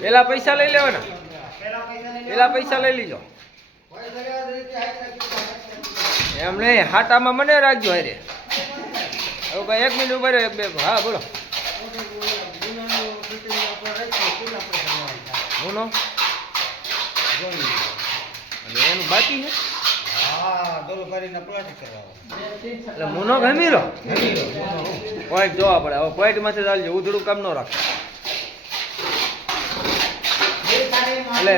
પેલા પૈસા લઈ લેવાના. પેલા પૈસા લઈ લીજો. એમ નહીં હાટામાં મને રાખજો હારે. હવે ભાઈ એક મિનિટ ઊભા રહ્યો એક બે હા બોલો. બોલો. અને એનું બાકી છે? એટલે મુનો ગમી રહો પોઈન્ટ જોવા પડે. હવે પોઈન્ટમાંથી ચાલજો. ઉધડું કામ ન રાખે. એટલે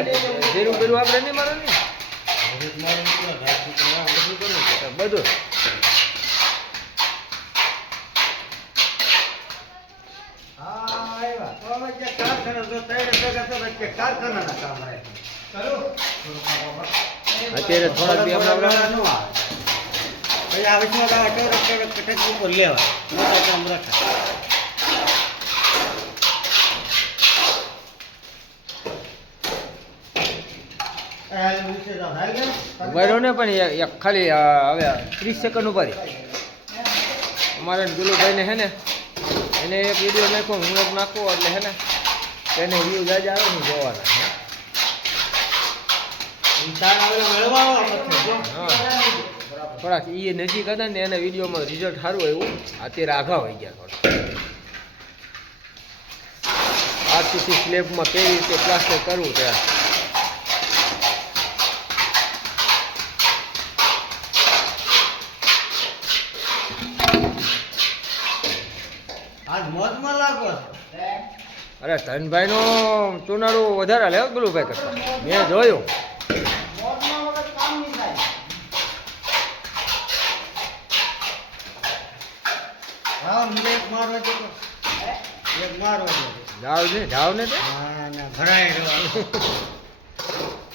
જીરું બીરું આપણે નહીં મારે. બધું અત્યારે થોડાક બી હમણાં ઊભા રહ્યો ને પણ એક ખાલી હવે ત્રીસ સેકન્ડ ઊભા રહી. અમારે ગુલુભાઈને હે ને એને એક વીડિયો નાખો હું એક નાખો એટલે હે ને એને વ્યૂ જાજા આવે ને જોવાના. થોડાક એ નજીક હતા ને એના વિડીયોમાં રિઝલ્ટ સારું આવ્યું. અત્યારે આઘા વહી ગયા થોડા આરસીસી સ્લેબમાં કેવી રીતે પ્લાસ્ટર કરવું ત્યાં આજ મોજમાં લાગો છો. અરે ધનભાઈ નો ચુનાળું વધારે લે ગુલુભાઈ કરતા. મેં જોયું. મોજમાં વગર કામ નહીં થાય. હા મને એક મારવા દે તો. એક મારવા દે જાવ ને જાવ ને ભરાય રહ્યો.